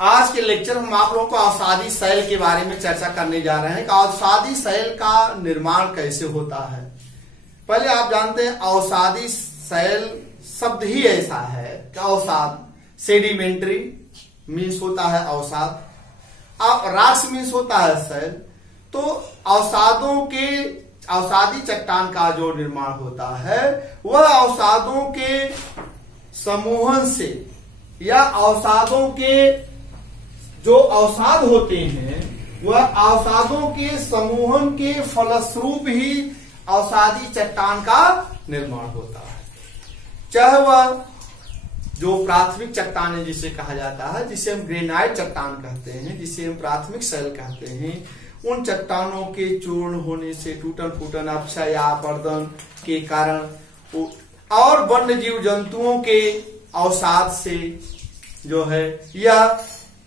आज के लेक्चर में हम आप लोगों को अवसादी शैल के बारे में चर्चा करने जा रहे हैं कि अवसादी शैल का निर्माण कैसे होता है। पहले आप जानते हैं अवसादी शैल शब्द ही ऐसा है कि अवसाद सेडिमेंट्री मीन्स होता है अवसाद, राक्स मीन्स होता है शैल। तो अवसादी चट्टान का जो निर्माण होता है वह अवसादों के समूहन से या अवसादों के जो अवसाद होते हैं वह अवसादों के समूहन के फलस्वरूप ही अवसादी चट्टान का निर्माण होता है। चाहे वह जो प्राथमिक चट्टान है जिसे कहा जाता है, जिसे हम ग्रेनाइट चट्टान कहते हैं, जिसे हम प्राथमिक शैल कहते हैं, उन चट्टानों के चूर्ण होने से टूटन फूटन अपक्षय या अपरदन के कारण और वन्य जीव जंतुओं के अवसाद से जो है या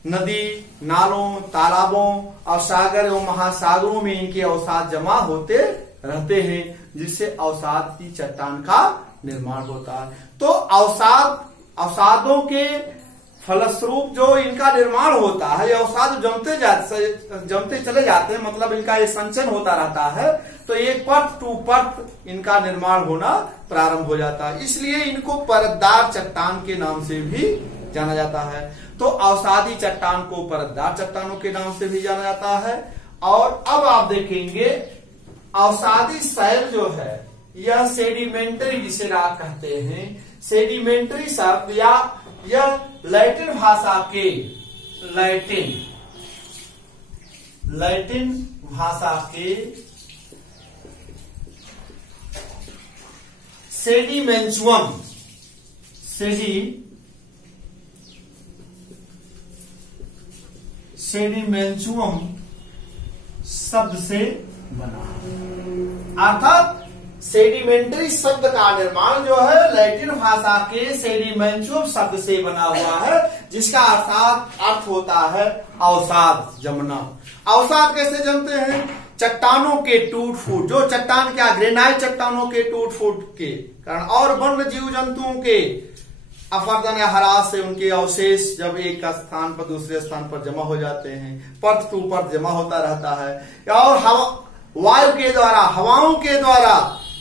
नदी नालों तालाबों और सागर एवं महासागरों में इनके अवसाद जमा होते रहते हैं, जिससे अवसाद की चट्टान का निर्माण होता है। तो अवसादों के फलस्वरूप जो इनका निर्माण होता है, ये अवसाद जमते चले जाते हैं, मतलब इनका ये संचन होता रहता है, तो एक परत टू परत इनका निर्माण होना प्रारंभ हो जाता है। इसलिए इनको परतदार चट्टान के नाम से भी जाना जाता है। तो अवसादी चट्टान को परतदार चट्टानों के नाम से भी जाना जाता है। और अब आप देखेंगे अवसादी शैल जो है यह सेडिमेंट्री जिसे राख कहते हैं, सेडिमेंट्री शब्द या यह लैटिन भाषा के लैटिन भाषा के सेडिमेंचुअम शब्द से बना, अर्थात सेडिमेंट्री शब्द का निर्माण जो है लैटिन भाषा के सेडिमेंचुअम शब्द से बना हुआ है, जिसका अर्थ होता है अवसाद जमना। अवसाद कैसे जमते हैं? चट्टानों के टूट फूट, जो चट्टान क्या ग्रेनाइट चट्टानों के टूट फूट के कारण और वन्य जीव जंतुओं के अपरदन या ह्रास से उनके अवशेष जब एक स्थान पर दूसरे स्थान पर जमा हो जाते हैं, परत टू परत जमा होता रहता है। और वायु के द्वारा, हवाओं के द्वारा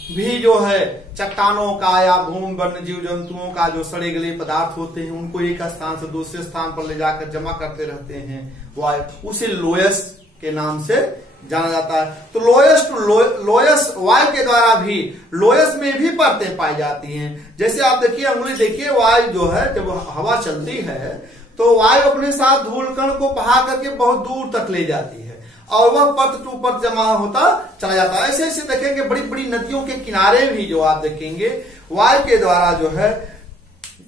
भी जो है चट्टानों का या भूमि वन्य जीव जंतुओं का जो सड़े गले पदार्थ होते हैं उनको एक स्थान से दूसरे स्थान पर ले जाकर जमा करते रहते हैं वायु, उसे लोयस के नाम से जाना जाता है। तो लोयस वायु के द्वारा भी लोयस में भी परतें पाई जाती हैं। जैसे आप देखिए, उंगली देखिए, वायु जो है जब हवा चलती है तो वायु अपने साथ धूल कण को बहा करके बहुत दूर तक ले जाती है और वह परत टू परत जमा होता चला जाता है। ऐसे ऐसे देखेंगे बड़ी बड़ी नदियों के किनारे भी जो आप देखेंगे वायु के द्वारा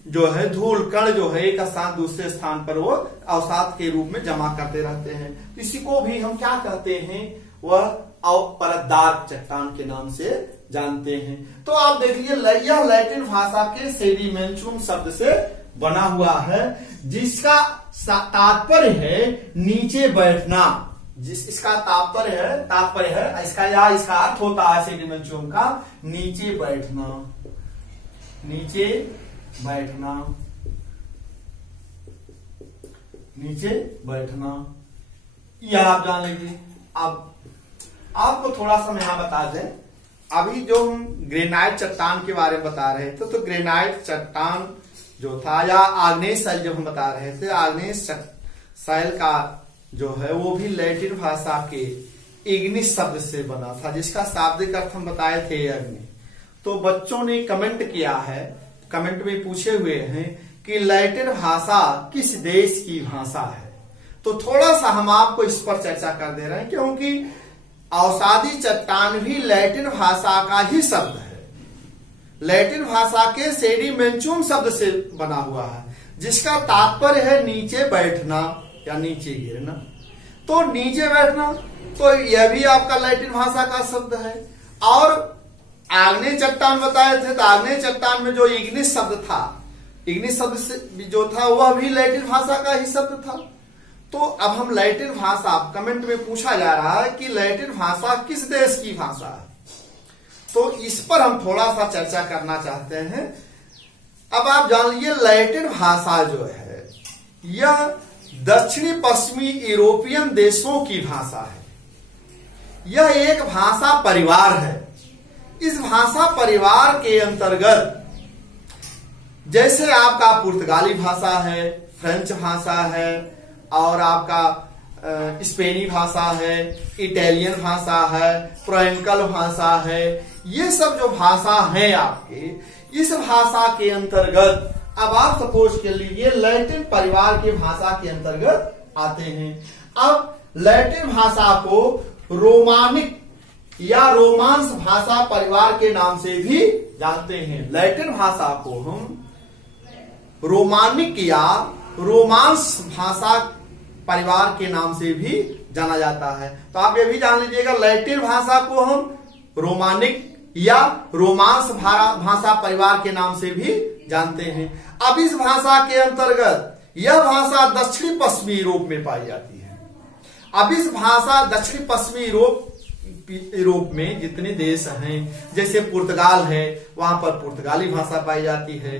जो है धूल कण जो है एक स्थान दूसरे स्थान पर वो अवसाद के रूप में जमा करते रहते हैं। इसी को भी हम क्या कहते हैं, वह परतदार चट्टान के नाम से जानते हैं। तो आप देखिए यह लैटिन भाषा के सेडिमेंचुम शब्द से बना हुआ है, जिसका तात्पर्य है नीचे बैठना। इसका तात्पर्य है इसका अर्थ होता है सेडिमेंचुम का नीचे बैठना। यह आप जान लीजिए। अब आपको थोड़ा सा मैं यहां बता दें, अभी जो हम ग्रेनाइट चट्टान के बारे में बता रहे थे, तो ग्रेनाइट चट्टान जो था या आग्नेय शैल जो हम बता रहे थे, आग्नेय शैल का जो है वो भी लैटिन भाषा के इग्निस शब्द से बना था, जिसका शाब्दिक अर्थ हम बताए थे अग्नि। तो बच्चों ने कमेंट किया है, कमेंट में पूछे हुए हैं कि लैटिन भाषा किस देश की भाषा है। तो थोड़ा सा हम आपको इस पर चर्चा कर दे रहे हैं, क्योंकि अवसादी चट्टान भी लैटिन भाषा का ही शब्द है, लैटिन भाषा के सेडिमेंचुम शब्द से बना हुआ है, जिसका तात्पर्य है नीचे बैठना या नीचे गिरना। तो नीचे बैठना तो यह भी आपका लैटिन भाषा का शब्द है। और आग्नेय चट्टान बताए थे, तो आग्नेय चट्टान में जो इग्निस शब्द था, इग्निस शब्द से जो था वह भी लैटिन भाषा का ही शब्द था। तो अब हम लैटिन भाषा, कमेंट में पूछा जा रहा है कि लैटिन भाषा किस देश की भाषा है, तो इस पर हम थोड़ा सा चर्चा करना चाहते हैं। अब आप जान लीजिए लैटिन भाषा जो है यह दक्षिणी पश्चिमी यूरोपियन देशों की भाषा है। यह एक भाषा परिवार है। इस भाषा परिवार के अंतर्गत जैसे आपका पुर्तगाली भाषा है, फ्रेंच भाषा है, और आपका स्पेनी भाषा है, इटालियन भाषा है, फ्रेंकल भाषा है, ये सब जो भाषा है आपके, इस भाषा के अंतर्गत अब आप सपोज कर लीजिए लैटिन परिवार के भाषा के अंतर्गत आते हैं। अब लैटिन भाषा को रोमानिक या रोमांस भाषा परिवार के नाम से भी जानते हैं। लैटिन भाषा को हम रोमानिक या रोमांस भाषा परिवार के नाम से भी जाना जाता है। तो आप ये भी जान लीजिएगा, लैटिन भाषा को हम रोमानिक या रोमांस भाषा परिवार के नाम से भी जानते हैं। अब इस भाषा के अंतर्गत यह भाषा दक्षिणी पश्चिमी यूरोप में पाई जाती है। अब इस भाषा दक्षिणी पश्चिमी यूरोप में जितने देश हैं, जैसे पुर्तगाल है, वहां पर पुर्तगाली भाषा पाई जाती है।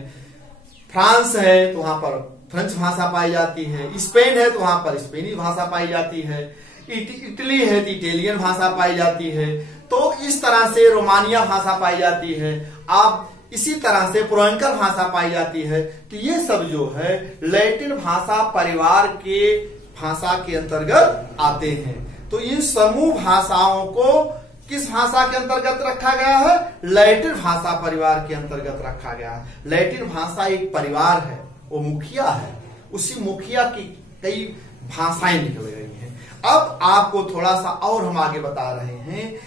फ्रांस है तो वहां पर फ्रेंच भाषा पाई जाती है। स्पेन है तो वहां पर स्पेनी भाषा पाई जाती है। इटली है तो इटालियन भाषा पाई जाती है। तो इस तरह से रोमानिया भाषा पाई जाती है। आप इसी तरह से फ्रेंकल भाषा पाई जाती है। तो ये सब जो है लैटिन भाषा परिवार के भाषा के अंतर्गत आते हैं। तो इन समूह भाषाओं को किस भाषा के अंतर्गत रखा गया है? लैटिन भाषा परिवार के अंतर्गत रखा गया है। लैटिन भाषा एक परिवार है, वो मुखिया है, उसी मुखिया की कई भाषाएं निकल गई हैं। अब आपको थोड़ा सा और हम आगे बता रहे हैं,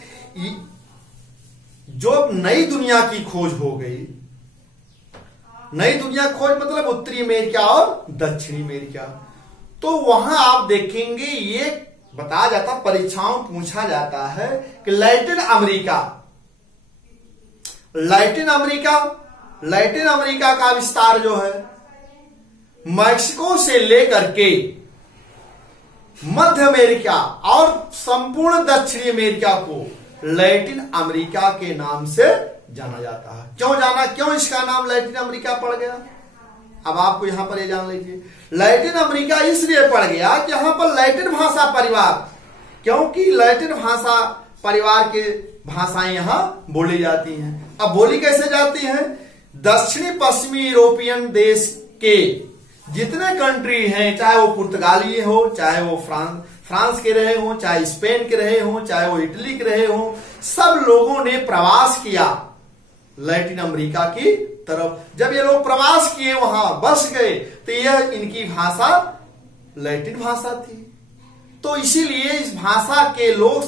जो नई दुनिया की खोज हो गई, नई दुनिया खोज मतलब उत्तरी अमेरिका और दक्षिणी अमेरिका, तो वहां आप देखेंगे ये बताया जाता, परीक्षाओं पूछा जाता है कि लैटिन अमेरिका का विस्तार जो है मैक्सिको से लेकर के मध्य अमेरिका और संपूर्ण दक्षिणी अमेरिका को लैटिन अमेरिका के नाम से जाना जाता है। क्यों इसका नाम लैटिन अमेरिका पड़ गया? अब आपको यहां पर ये जान लीजिए, लैटिन अमेरिका इसलिए पड़ गया कि यहां पर लैटिन भाषा परिवार, क्योंकि लैटिन भाषा परिवार के भाषाएं यहां बोली जाती हैं। अब बोली कैसे जाती हैं? दक्षिणी पश्चिमी यूरोपियन देश के जितने कंट्री हैं, चाहे वो पुर्तगाली हो, चाहे वो फ्रांस के रहे हो, चाहे स्पेन के रहे हो, चाहे वो इटली के रहे हो, सब लोगों ने प्रवास किया लैटिन अमेरिका की तरफ। जब ये लोग प्रवास किए, वहां बस गए, तो यह इनकी भाषा लैटिन भाषा थी। तो इसीलिए इस भाषा के लोग,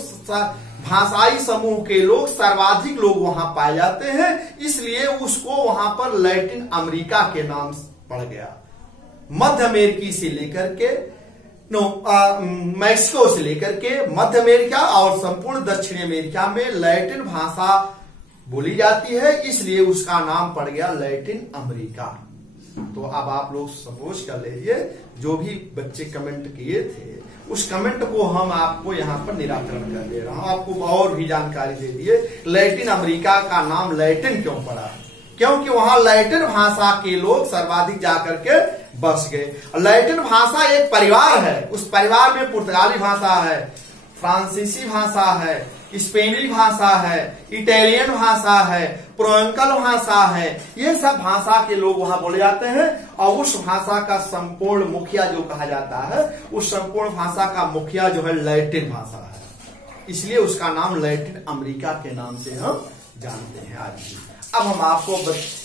भाषाई समूह के लोग, सर्वाधिक लोग वहां पाए जाते हैं, इसलिए उसको वहां पर लैटिन अमेरिका के नाम पड़ गया। मध्य अमेरिकी से लेकर के मैक्सिको से लेकर के मध्य अमेरिका और संपूर्ण दक्षिणी अमेरिका में लैटिन भाषा बोली जाती है, इसलिए उसका नाम पड़ गया लैटिन अमेरिका। तो अब आप लोग सपोज कर लीजिए, जो भी बच्चे कमेंट किए थे उस कमेंट को हम आपको यहाँ पर निराकरण कर दे रहा हूं। आपको और भी जानकारी दे दिए, लैटिन अमेरिका का नाम लैटिन क्यों पड़ा? क्योंकि वहां लैटिन भाषा के लोग सर्वाधिक जाकर के बस गए। लैटिन भाषा एक परिवार है, उस परिवार में पुर्तगाली भाषा है, फ्रांसीसी भाषा है, स्पेनी भाषा है, इटालियन भाषा है, फ्रेंकल भाषा है, ये सब भाषा के लोग वहां बोले जाते हैं। और उस भाषा का संपूर्ण मुखिया जो कहा जाता है, उस संपूर्ण भाषा का मुखिया जो है लैटिन भाषा है, इसलिए उसका नाम लैटिन अमेरिका के नाम से हम जानते हैं आज भी। अब हम आपको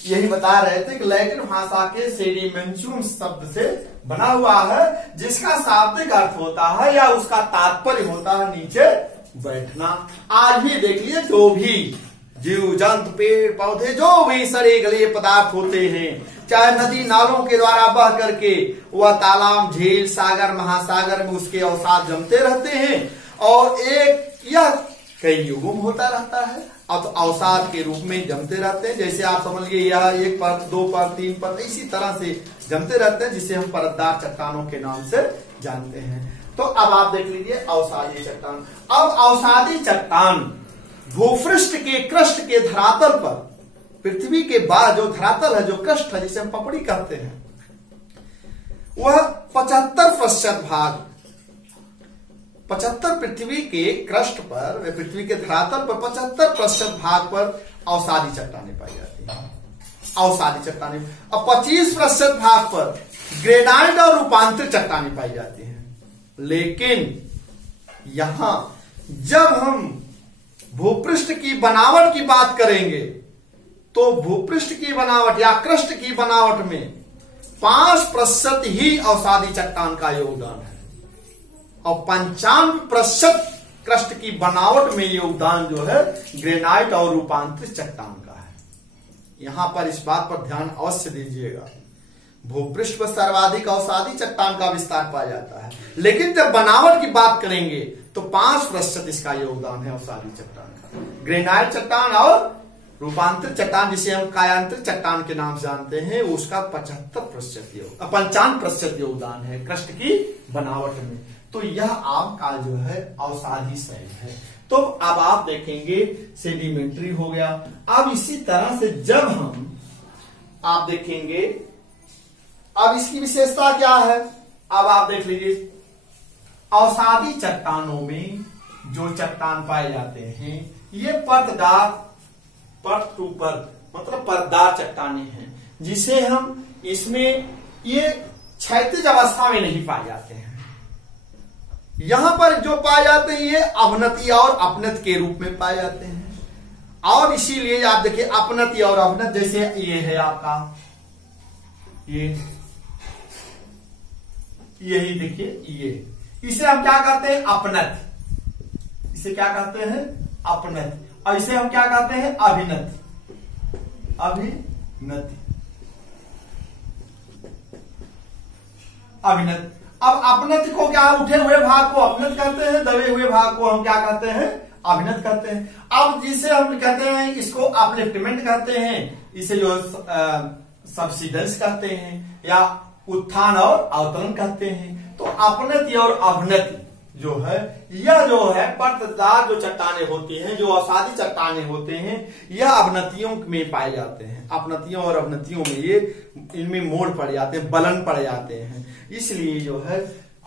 यही बता रहे थे कि लैटिन भाषा के सेडिमेंटियम शब्द से बना हुआ है, जिसका शाब्दिक अर्थ होता है या उसका तात्पर्य होता है नीचे बैठना। आज भी देख लीजिए, जो भी जीव जंतु, पेड़ पौधे, जो भी सड़े गले पदार्थ होते हैं, चाहे नदी नालों के द्वारा बह करके वह तालाब, झील, सागर, महासागर में उसके अवसाद जमते रहते हैं, और एक यह कई युगों में होता रहता है। अब अवसाद के रूप में जमते रहते हैं, जैसे आप समझ लीजिए यह एक परत, दो परत, तीन परत, इसी तरह से जमते रहते हैं, जिसे हम परतदार चट्टानों के नाम से जानते हैं। तो अब आप देख लीजिए अवसादी चट्टान। अब अवसादी चट्टान भूपृष्ठ के क्रस्ट के धरातल पर, पृथ्वी के बाद जो धरातल है, जो क्रस्ट है, जिसे हम पपड़ी कहते हैं, वह 75% भाग 75 पृथ्वी के क्रस्ट पर, पृथ्वी के धरातल पर 75% भाग पर अवसादी चट्टानें पाई जाती हैं, अवसादी चट्टानें। और 25% भाग पर ग्रेनाइट और रूपांतरित चट्टानें पाई जाती हैं। लेकिन यहां जब हम भूपृष्ठ की बनावट की बात करेंगे तो भूपृष्ठ की बनावट या क्रस्ट की बनावट में 5% ही अवसादी चट्टान का योगदान है और 95% क्रस्ट की बनावट में योगदान जो है ग्रेनाइट और रूपांतरित चट्टान का है। यहां पर इस बात पर ध्यान अवश्य दीजिएगा, भूपृष्ठ पर सर्वाधिक अवसादी चट्टान का विस्तार पाया जाता है, लेकिन जब बनावट की बात करेंगे तो 5% इसका योगदान है अवसादी चट्टान का। ग्रेनाइट चट्टान और रूपांतरित चट्टान, जिसे हम कायांतरित चट्टान के नाम से जानते हैं, उसका 95% योगदान है क्रस्ट की बनावट में। तो यह आपका जो है अवसादी शैल है। तो अब आप देखेंगे सेडिमेंट्री हो गया। अब इसी तरह से जब हम आप देखेंगे, अब इसकी विशेषता क्या है, अब आप देख लीजिए। अवसादी चट्टानों में जो चट्टान पाए जाते हैं ये परतदार, परत टू परत मतलब परतदार चट्टानें हैं, जिसे हम इसमें ये क्षैतिज अवस्था में नहीं पाए जाते हैं। यहां पर जो पाए जाते हैं ये अवनति और अपनत के रूप में पाए जाते हैं। और इसीलिए आप देखिए अपनति और अवनत, जैसे ये है आपका यही देखिए ये, इसे हम क्या कहते हैं अपनत, इसे क्या कहते हैं अपनत, और इसे हम क्या कहते हैं अभिनति, अभिनति, अभिनति। अब अपनति को क्या, उठे हुए भाग को अपनत कहते हैं, दबे हुए भाग को हम क्या कहते हैं अभिनत कहते हैं। अब जिसे हम कहते हैं इसको अपलिफ्टमेंट कहते हैं, इसे जो सब्सिडेंस कहते हैं या उत्थान और अवतरण कहते हैं। तो अपनति और अवनति जो है, यह जो है परतदार जो चट्टानें होती हैं, जो अवसादी चट्टानें होते हैं, यह अवनतियों में पाए जाते हैं। अपनतियों और अवनतियों में ये इनमें मोड़ पड़ जाते हैं, बलन पड़ जाते हैं। इसलिए जो है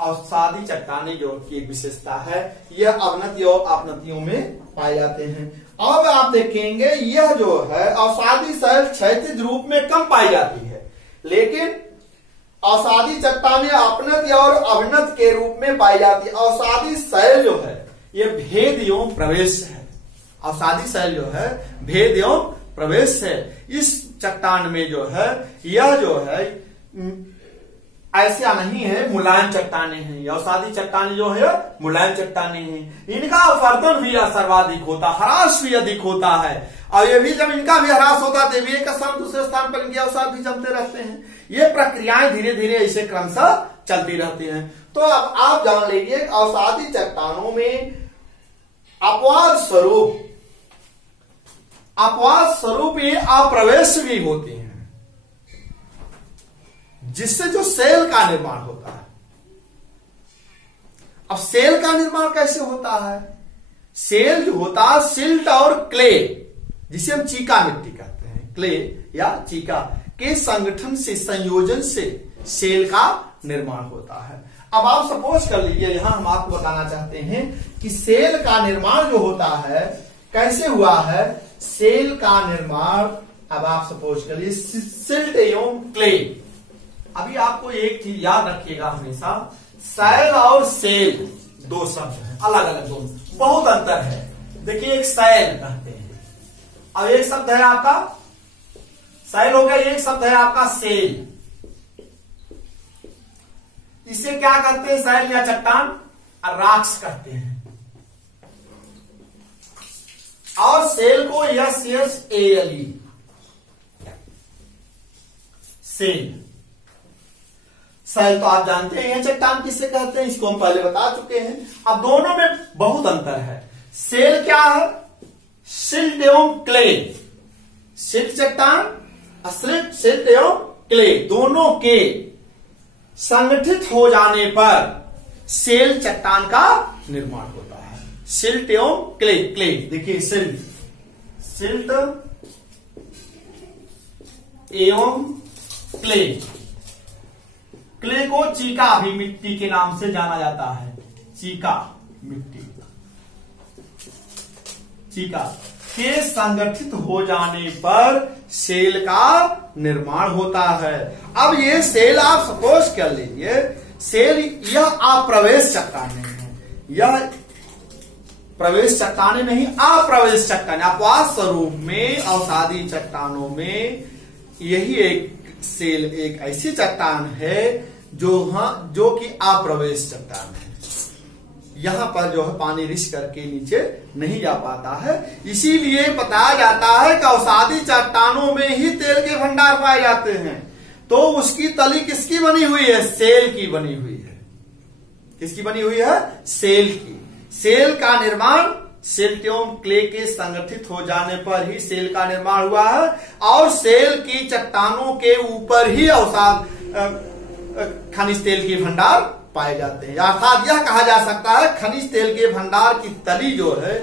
अवसादी चट्टानें जो की एक विशेषता है, यह अवनति और अपनतियों में पाए जाते हैं। अब आप देखेंगे यह जो है अवसादी शैल क्षैतिज रूप में कम पाई जाती है, लेकिन अवसादी चट्टानें अपनत और अवनत के रूप में पाई जाती है। अवसादी शैल जो है ये भेद एवं प्रवेश है, अवसादी शैल जो है भेद एवं प्रवेश है। इस चट्टान में जो है यह जो है ऐसा नहीं है, मुलायम चट्टाने हैं। अवसादी चट्टाने जो है मुलायम चट्टाने हैं। इनका अववर्धन भी सर्वाधिक होता, ह्रास भी अधिक होता है। और ये भी जब इनका भी ह्रास होता है, एक स्थान दूसरे स्थान पर इनके अवसाद भी जमते रहते हैं। ये प्रक्रियाएं धीरे धीरे ऐसे क्रमशः चलती रहती हैं। तो अब आप जान लीजिए अवसादी चट्टानों में अपवाद स्वरूप ये अप्रवेश भी होते हैं, जिससे जो सेल का निर्माण होता है। अब सेल का निर्माण कैसे होता है? सेल जो होता है सिल्ट और क्ले, जिसे हम चीका मिट्टी कहते हैं, क्ले या चीका के संगठन से, संयोजन से सेल का निर्माण होता है। अब आप सपोज कर लीजिए, यहां हम आपको बताना चाहते हैं कि सेल का निर्माण जो होता है कैसे हुआ है। सेल का निर्माण, अब आप सपोज करिए सिल्ट एवं क्ले। अभी आपको एक चीज याद रखिएगा हमेशा, सैल और सेल दो शब्द हैं, अलग अलग दोनों, बहुत अंतर है। देखिए एक सैल कहते हैं और एक शब्द है आपका सैल हो गया, एक शब्द है आपका सेल। इसे क्या कहते हैं? सैल या चट्टान राक्ष कहते हैं। और सेल को SSALE सेल। सैल तो आप जानते हैं चट्टान किसे कहते हैं, इसको हम पहले बता चुके हैं। अब दोनों में बहुत अंतर है। सेल क्या है? सिल्ट एवं क्ले। सिल्ट चट्टान, सिल्ट एवं क्ले दोनों के संगठित हो जाने पर सेल चट्टान का निर्माण होता है। सिल्ट एवं क्ले, क्ले देखिए सिल्ट एवं क्ले क्ले को चीका भी मिट्टी के नाम से जाना जाता है। चीका मिट्टी, चीका के संगठित हो जाने पर सेल का निर्माण होता है। अब ये सेल आप सपोज कर लीजिए, सेल यह अप्रवेश चट्टानें हैं, यह प्रवेश चट्टानें नहीं, अप्रवेश चट्टानें। अपवाद स्वरूप में अवसादी चट्टानों में यही एक सेल एक ऐसी चट्टान है जो कि अप्रवेश चट्टान है। यहां पर जो है पानी रिस करके नीचे नहीं जा पाता है, इसीलिए बताया जाता है कि अवसादी चट्टानों में ही तेल के भंडार पाए जाते हैं। तो उसकी तली किसकी बनी हुई है? सेल की बनी हुई है। किसकी बनी हुई है? सेल की। सेल का निर्माण सिल्ट एवं क्ले के संगठित हो जाने पर ही सेल का निर्माण हुआ है, और सेल की चट्टानों के ऊपर ही अवसाद खनिज तेल के भंडार पाए जाते हैं। अर्थात यह कहा जा सकता है खनिज तेल के भंडार की तली जो है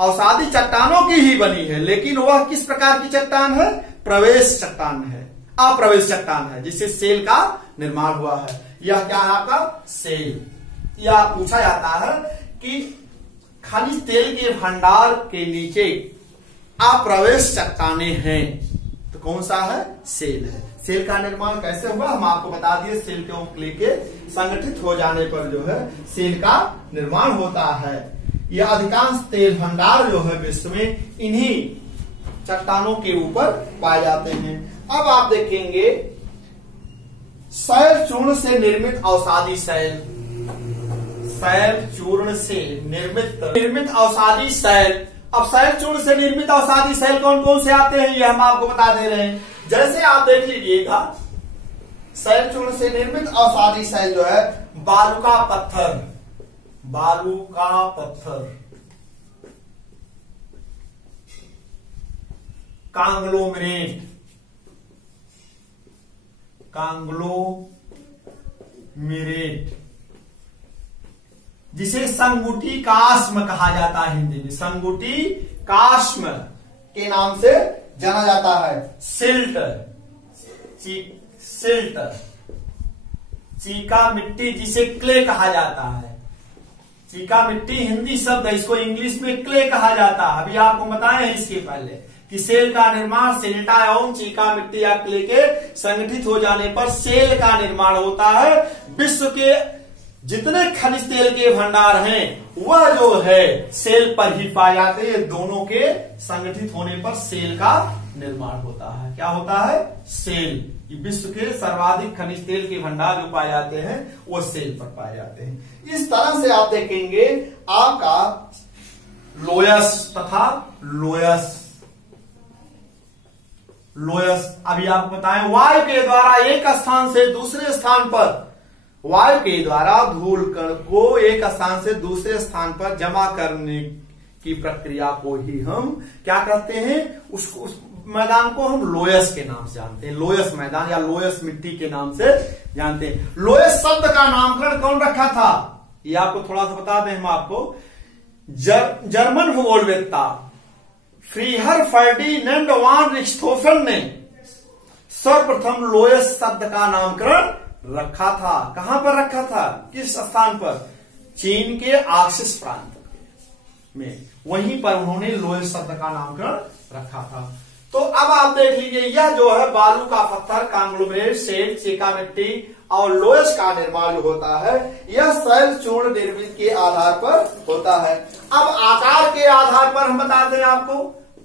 अवसादी चट्टानों की ही बनी है, लेकिन वह किस प्रकार की चट्टान है? प्रवेश चट्टान है, अप्रवेश चट्टान है, जिससे सेल का निर्माण हुआ है। यह क्या है आपका? सेल। यह पूछा जाता है कि खनिज तेल के भंडार के नीचे अप्रवेश चट्टानें हैं, तो कौन सा है? सेल है। सेल का निर्माण कैसे हुआ हम आपको बता दिए। सेल एवं क्ले के संगठित हो जाने पर जो है सेल का निर्माण होता है। यह अधिकांश तेल भंडार जो है विश्व में इन्हीं चट्टानों के ऊपर पाए जाते हैं। अब आप देखेंगे शैल चूर्ण से निर्मित अवसादी शैल, शैल चूर्ण से निर्मित अवसादी शैल। अब शैल चूर्ण से निर्मित अवसादी शैल कौन कौन से आते हैं ये हम आपको बता दे रहे हैं। जैसे आप देख लीजिएगा, शैल चूर्ण से निर्मित अवसादी शैल जो है बालू का पत्थर, बालू का पत्थर, कांग्लोमरेट, कांग्लोमेरेट, जिसे संगुटी काष्म कहा जाता है हिंदी में, संगुटी काष्म के नाम से जाना जाता है। सिल्ट, सिल्ट, चीका मिट्टी जिसे क्ले कहा जाता है। चीका मिट्टी हिंदी शब्द है, इसको इंग्लिश में क्ले कहा जाता है। अभी आपको बताए हैं इसके पहले कि सेल का निर्माण सिल्टा एवं चीका मिट्टी या क्ले के संगठित हो जाने पर सेल का निर्माण होता है। विश्व के जितने खनिज तेल के भंडार हैं वह जो है सेल पर ही पाए जाते हैं। दोनों के संगठित होने पर सेल का निर्माण होता है। क्या होता है? सेल। विश्व के सर्वाधिक खनिज तेल के भंडार जो पाए जाते हैं वो सेल पर पाए जाते हैं। इस तरह से आप देखेंगे आपका लोयस तथा लोयस, लोयस अभी आपको बताएं वायु के द्वारा एक स्थान से दूसरे स्थान पर, वायु के द्वारा धूल कण को एक स्थान से दूसरे स्थान पर जमा करने की प्रक्रिया को ही हम क्या कहते हैं? उसको, उस मैदान को हम लोयस के नाम से जानते हैं। लोयस मैदान या लोयस मिट्टी के नाम से जानते हैं। लोयस शब्द का नामकरण कौन रखा था ये आपको थोड़ा सा बता दें हम आपको। जर्मन भूगोलवेत्ता फ्रीहर फर्डिनेंड वान रिख्टहोफेन ने सर्वप्रथम लोयस शब्द का नामकरण रखा था। कहां पर रखा था? किस स्थान पर? चीन के आक्सिस प्रांत में, वहीं पर उन्होंने लोयस शब्द का नामकरण रखा था। तो अब आप देख लीजिए, यह जो है बालू का पत्थर, कांग्लोमरेट, सेल, चीका मिट्टी और लोयस का निर्माण जो होता है यह शैल चूर्ण निर्मित के आधार पर होता है। अब आकार के आधार पर हम बता दें आपको,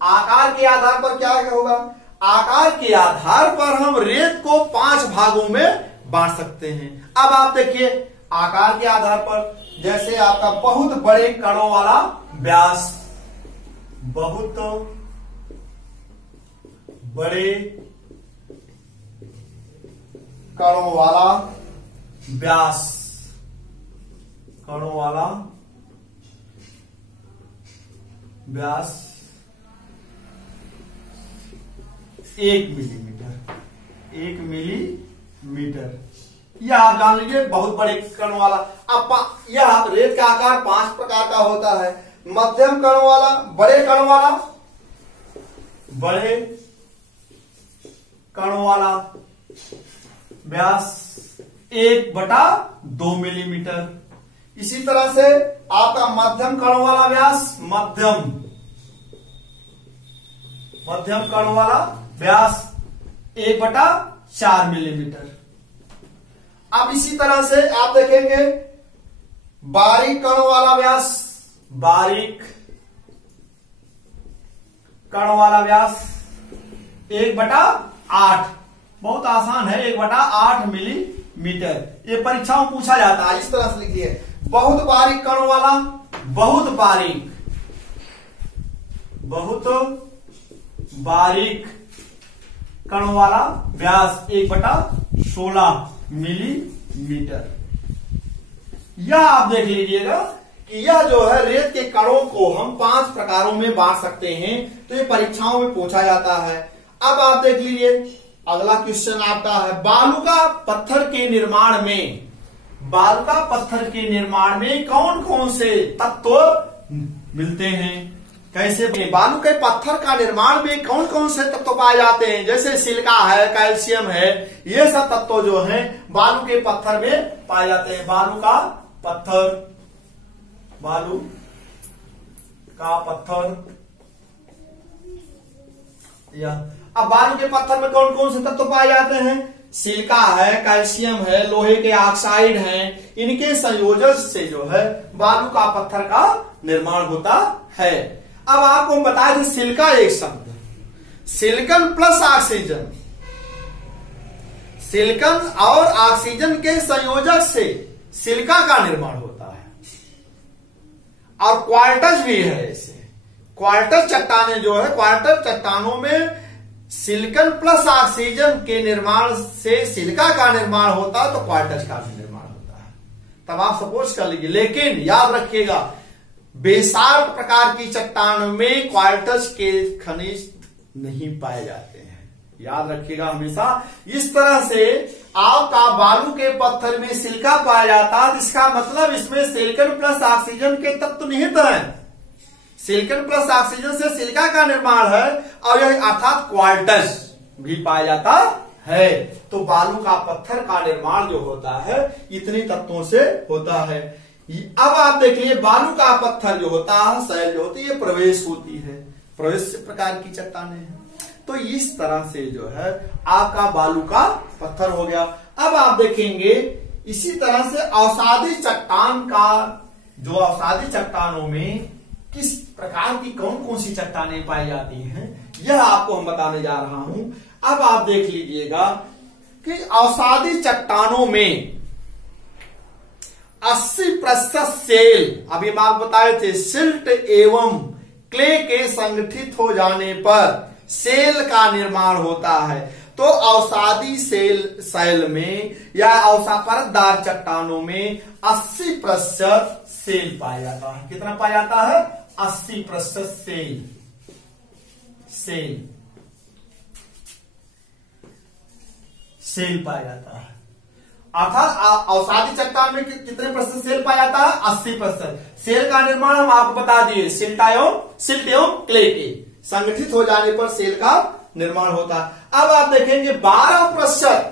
आकार के आधार पर क्या होगा? आकार के आधार पर हम रेत को 5 भागों में बांट सकते हैं। अब आप देखिए आकार के आधार पर, जैसे आपका बहुत बड़े कणों वाला व्यास, बहुत बड़े कणों वाला व्यास, कणों वाला व्यास 1 मिलीमीटर, 1 मिलीमीटर, यह आप जान लीजिए बहुत बड़े कणों वाला। अब यह रेत का आकार 5 प्रकार का होता है। मध्यम कणों वाला, बड़े कणों वाला, बड़े कणों वाला व्यास 1/2 मिलीमीटर। इसी तरह से आपका मध्यम कण वाला व्यास, मध्यम कण वाला व्यास 1/4 मिलीमीटर। अब इसी तरह से आप देखेंगे बारीक कण वाला व्यास, बारीक कण वाला व्यास 1/8, बहुत आसान है, 1/8 मिलीमीटर। ये परीक्षाओं में पूछा जाता है, इस तरह से लिखिए, बहुत बारीक कण वाला, बहुत बारीक कण वाला व्यास 1/16 मिलीमीटर। यह आप देख लीजिएगा कि यह जो है रेत के कणों को हम 5 प्रकारों में बांट सकते हैं, तो ये परीक्षाओं में पूछा जाता है। अब आप देख लीजिए अगला क्वेश्चन आता है, बालुका पत्थर के निर्माण में कौन कौन से तत्व मिलते हैं? कैसे? बालू के पत्थर का निर्माण में कौन कौन से तत्व पाए जाते हैं? जैसे सिलिका है, कैल्शियम है, ये सब तत्व जो हैं बालू के पत्थर में पाए जाते हैं। बालू का पत्थर अब बालू के पत्थर में कौन कौन से तत्व पाए जाते हैं? सिलिका है, कैल्शियम है, लोहे के ऑक्साइड हैं, इनके संयोजन से जो है बालू का पत्थर का निर्माण होता है। अब आपको बताया था सिलिका एक शब्द, सिलिकन प्लस ऑक्सीजन, सिलिकन और ऑक्सीजन के संयोजक से सिलिका का निर्माण होता है। और क्वार्टज भी है इसे, क्वार्टज चट्टानें जो है, क्वार्टज चट्टानों में सिलिकन प्लस ऑक्सीजन के निर्माण से सिलिका का निर्माण होता है, तो क्वार्टज का भी निर्माण होता है। तब आप सपोज कर लीजिए, लेकिन याद रखिएगा बेसाल्ट प्रकार की चट्टान में क्वार्टज के खनिज नहीं पाए जाते हैं, याद रखिएगा हमेशा। इस तरह से आपका बालू के पत्थर में सिलिका पाया जाता है, जिसका मतलब इसमें सिलिकन प्लस ऑक्सीजन के तत्व निहित हैं। सिलिकन प्लस ऑक्सीजन से सिलिका का निर्माण है, और यह अर्थात क्वार्टज भी पाया जाता है। तो बालू का पत्थर का निर्माण जो होता है इतने तत्वों से होता है। अब आप देख लीजिए बालू का पत्थर जो होता है, शैल जो होती है, प्रवेश होती है, प्रवेश प्रकार की चट्टानें हैं। तो इस तरह से जो है आपका बालू का पत्थर हो गया। अब आप देखेंगे इसी तरह से अवसादी चट्टान का, जो अवसादी चट्टानों में किस प्रकार की कौन कौन सी चट्टानें पाई जाती हैं, यह आपको हम बताने जा रहा हूं। अब आप देख लीजिएगा कि अवसादी चट्टानों में 80% सेल, अभी हम आपको बताए थे, सिल्ट एवं क्ले के संगठित हो जाने पर सेल का निर्माण होता है। तो अवसादी शैल में या परतदार चट्टानों में 80% सेल पाया जाता है। कितना पाया जाता है? 80% सेल पाया जाता है। अर्थात अवसादी चट्टान में कितने % सेल पाया जाता है? 80%। सेल का निर्माण हम आपको बता दिए, सिल्ट एवं क्ले के संगठित हो जाने पर सेल का निर्माण होता है। अब आप देखेंगे 12%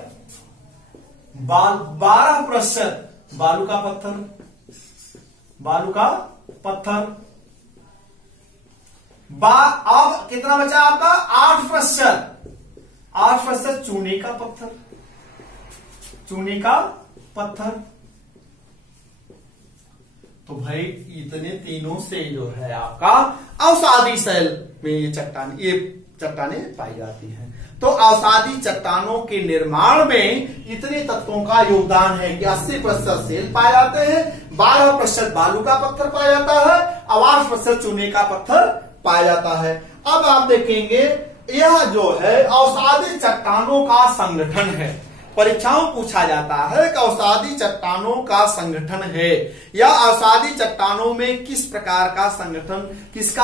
बालू का पत्थर। अब कितना बचा आपका? 8% चूने का पत्थर। तो भाई इतने तीनों से जो है आपका अवसादी शैल में ये चट्टानें पाई जाती हैं। तो अवसादी चट्टानों के निर्माण में इतने तत्वों का योगदान है कि 80% सेल पाए जाते हैं, 12% बालू का पत्थर पाया जाता है, और 8% चूने का पत्थर पाया जाता है। अब आप देखेंगे यह जो है अवसादी चट्टानों का संगठन है। परीक्षाओं पूछा जाता है कि अवसादी चट्टानों का संगठन है, या अवसादी चट्टानों में किस प्रकार का संगठन, किस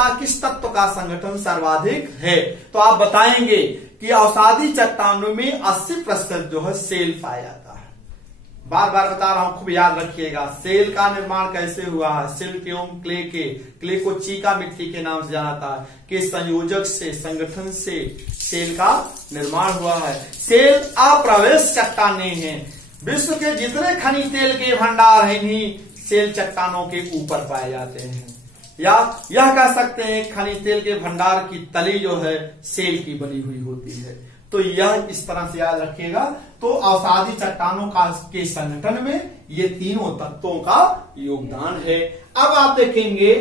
तत्व का संगठन सर्वाधिक है। तो आप बताएंगे कि अवसादी चट्टानों में 80% जो है सेल पाया जाता है। बार बार बता रहा हूं, खूब याद रखिएगा। सेल का निर्माण कैसे हुआ है? सिल्ट एवं क्ले को चीका मिट्टी के नाम से जाना था, के संयोजक से, संगठन से सेल का निर्माण हुआ है। सेल अप्रवेश चट्टानें हैं, विश्व के जितने खनिज तेल के भंडार हैं इन्हीं सेल चट्टानों के ऊपर पाए जाते हैं, या यह कह सकते हैं खनिज तेल के भंडार की तली जो है सेल की बनी हुई होती है। तो यह इस तरह से याद रखिएगा। तो अवसादी चट्टानों का के संगठन में ये तीनों तत्वों का योगदान है। अब आप देखेंगे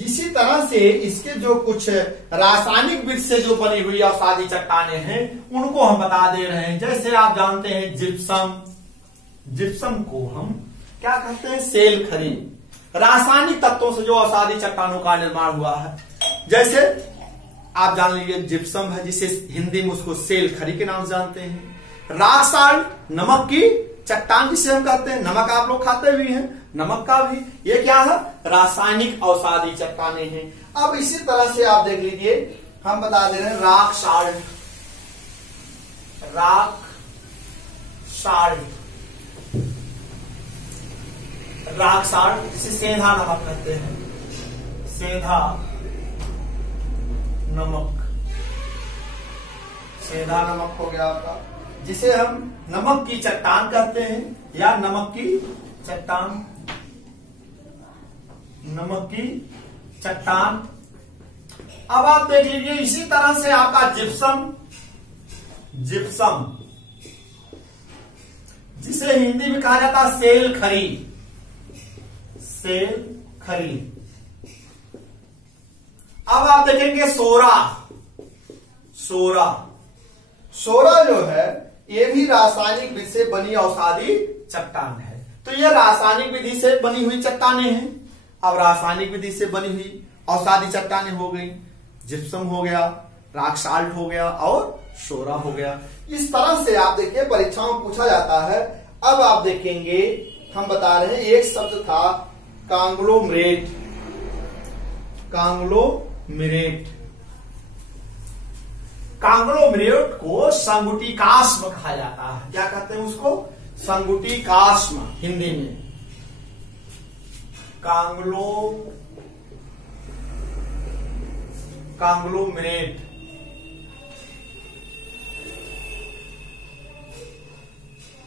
इसी तरह से इसके जो कुछ रासायनिक विधि से जो बनी हुई अवसादी चट्टानें हैं उनको हम बता दे रहे हैं। जैसे आप जानते हैं जिप्सम, जिप्सम को हम क्या कहते हैं, सेल खरी। रासायनिक तत्वों से जो अवसादी चट्टानों का निर्माण हुआ है, जैसे आप जान लीजिए जिप्सम है जिसे हिंदी में उसको सेल खरी के नाम से जानते हैं। रॉक साल्ट, नमक की चट्टान जिसे हम कहते हैं, नमक आप लोग खाते भी हैं, नमक का भी, ये क्या है, रासायनिक अवसादी चट्टानें हैं। अब इसी तरह से आप देख लीजिए हम बता दे रहे हैं rock salt, rock salt, rock salt जिसे सेंधा नमक कहते हैं, सेंधा नमक, सेंधा नमक हो गया आपका, जिसे हम नमक की चट्टान कहते हैं, या नमक की चट्टान, नमक की चट्टान। अब आप देख लीजिए इसी तरह से आपका जिप्सम, जिप्सम जिसे हिंदी में कहा जाता है सेल खरी, सेल खरी। अब आप देखेंगे सोरा, सोरा, सोरा जो है ये भी रासायनिक विधि से बनी अवसादी चट्टान है। तो ये रासायनिक विधि से बनी हुई चट्टानें हैं। अब रासायनिक विधि से बनी हुई अवसादी चट्टानें हो गई, जिप्सम हो गया, रॉक साल्ट हो गया और सोरा हो गया। इस तरह से आप देखिए परीक्षाओं में पूछा जाता है। अब आप देखेंगे हम बता रहे हैं एक शब्द था कांग्लोमरेट, कांग्लोमरेट, कांग्लोमरेट को संगुटिकाश्म कहा जाता है। क्या कहते हैं उसको, संगुटिकाश्म हिंदी में, कांग्लोमरेट।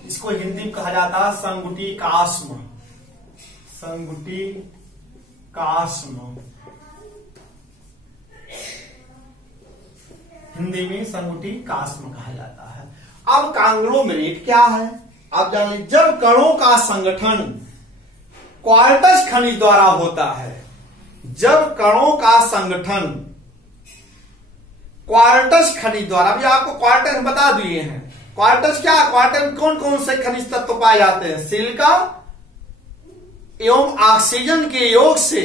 इसको हिंदी में कहा जाता है संगुटिकाश्म, संगुटिकाश्म, हिंदी में संगुटिकाश्म कहा जाता है। अब कांग्लोमरेट क्या है आप जान लीजिए, जब कणों का संगठन क्वार्टज खनिज द्वारा होता है, जब कणों का संगठन क्वार्टज खनिज द्वारा, अभी आपको क्वार्टज बता दिए हैं। क्वार्टज क्या, क्वार्टज में कौन कौन से खनिज तत्व पाए जाते हैं, सिलिका एवं ऑक्सीजन के योग से,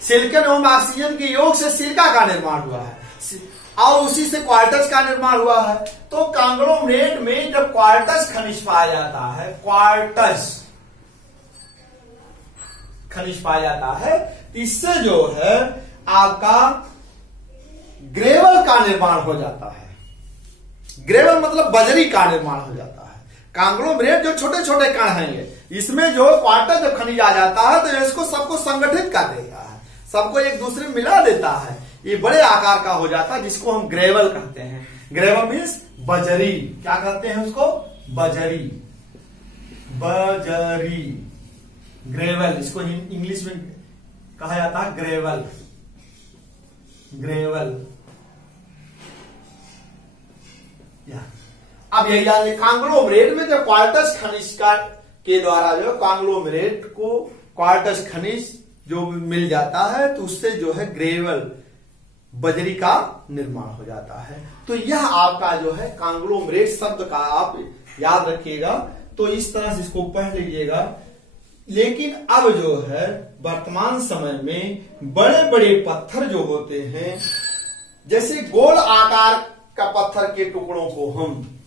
सिलिकन एवं ऑक्सीजन के योग से सिलिका का निर्माण हुआ है और उसी से क्वार्टज का निर्माण हुआ है। तो कांग्लोमरेट में जब क्वार्टज खनिज पाया जाता है, क्वार्टज खनिज पाया जाता है, इससे जो है आपका ग्रेवल का निर्माण हो जाता है। ग्रेवल मतलब बजरी का निर्माण हो जाता है। कांग्लोमरेट जो छोटे छोटे कण हैं, इसमें जो क्वार्टज जब खनिज आ जाता है तो इसको सबको संगठित कर देता है, सबको एक दूसरे में मिला देता है, ये बड़े आकार का हो जाता है, जिसको हम ग्रेवल कहते हैं। ग्रेवल मीन्स बजरी, क्या कहते हैं उसको, बजरी, बजरी, ग्रेवल, इसको इंग्लिश में कहा जाता है ग्रेवल, ग्रेवल। अब यही याद है, कांग्लोमरेट में जब क्वार्टज खनिज का के द्वारा जो कांग्लोमरेट को क्वार्टज खनिज जो मिल जाता है तो उससे जो है ग्रेवल, बजरी का निर्माण हो जाता है। तो यह आपका जो है कांग्लोमरेट शब्द का आप याद रखिएगा। तो इस तरह से इसको पढ़ लीजिएगा। लेकिन अब जो है वर्तमान समय में बड़े बड़े पत्थर जो होते हैं, जैसे गोल आकार का पत्थर के टुकड़ों को हम,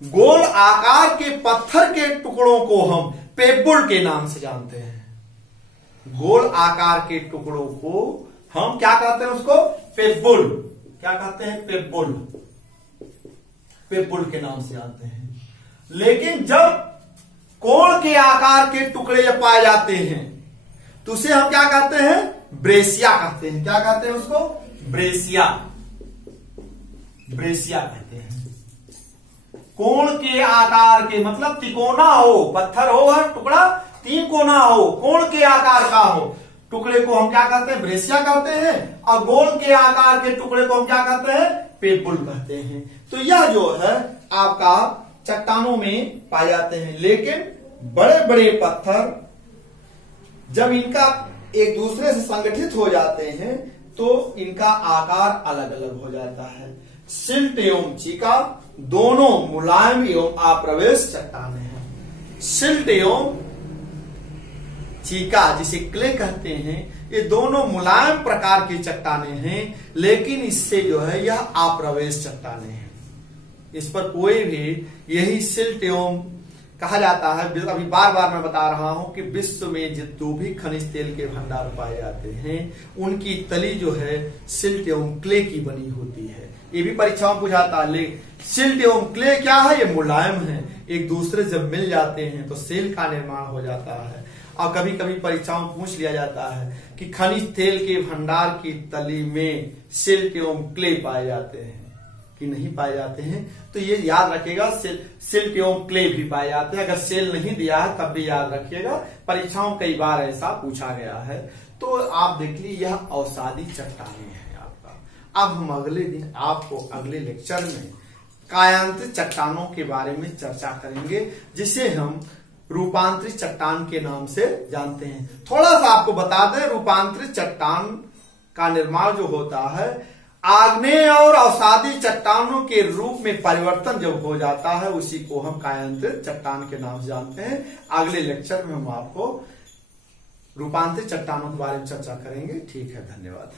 गोल आकार के पत्थर के टुकड़ों को हम पेबुल के नाम से जानते हैं। गोल आकार के टुकड़ों को हम क्या कहते हैं, उसको पेबुल, क्या कहते हैं, पेबुल, पेबुल के नाम से जानते हैं। लेकिन जब कोण के आकार के टुकड़े जब पाए जाते हैं तो उसे हम क्या कहते हैं, ब्रेसिया कहते हैं। क्या कहते हैं उसको, ब्रेसिया, ब्रेसिया कहते हैं। कोण के आकार के, मतलब तिकोना हो, पत्थर हो हर टुकड़ा 3 कोना हो, कोण के आकार का हो, टुकड़े को हम क्या कहते हैं, ब्रेसिया कहते हैं, और गोल के आकार के टुकड़े को हम क्या कहते हैं, पेपुल कहते हैं। तो यह जो है आपका चट्टानों में पाए जाते हैं। लेकिन बड़े बड़े पत्थर जब इनका एक दूसरे से संगठित हो जाते हैं तो इनका आकार अलग अलग हो जाता है। सिल्ट एवं चीका दोनों मुलायम एवं अप्रवेश चट्टानें हैं। सिल्ट एवं चीका जिसे क्ले कहते हैं, ये दोनों मुलायम प्रकार की चट्टानें हैं, लेकिन इससे जो है यह अप्रवेश चट्टानें हैं। इस पर कोई भी, यही सिल्ट एवं कहा जाता है। अभी बार बार मैं बता रहा हूं कि विश्व में जितने भी खनिज तेल के भंडार पाए जाते हैं उनकी तली जो है सिल्ट एवं क्ले की बनी होती है। ये भी परीक्षाओं में पूछाता है। सिल्ट एवं क्ले क्या है, ये मुलायम है, एक दूसरे जब मिल जाते हैं तो सेल का निर्माण हो जाता है। और कभी कभी परीक्षाओं में पूछ लिया जाता है कि खनिज तेल के भंडार की तली में सिल्ट एवं क्ले पाए जाते हैं कि नहीं पाए जाते हैं, तो ये याद रखिएगा सिल्ट एवं क्ले भी पाए जाते हैं। अगर सेल नहीं दिया है तब भी याद रखिएगा, परीक्षाओं कई बार ऐसा पूछा गया है। तो आप देख लीजिए यह अवसादी चट्टानें हैं आपका। अब हम अगले दिन आपको अगले लेक्चर में कायांतरित चट्टानों के बारे में चर्चा करेंगे, जिसे हम रूपांतरित चट्टान के नाम से जानते हैं। थोड़ा सा आपको बता दें, रूपांतरित चट्टान का निर्माण जो होता है आग्नेय और अवसादी चट्टानों के रूप में परिवर्तन जब हो जाता है उसी को हम कायांतरित चट्टान के नाम से जानते हैं। अगले लेक्चर में हम आपको रूपांतरित चट्टानों के बारे में चर्चा करेंगे। ठीक है, धन्यवाद।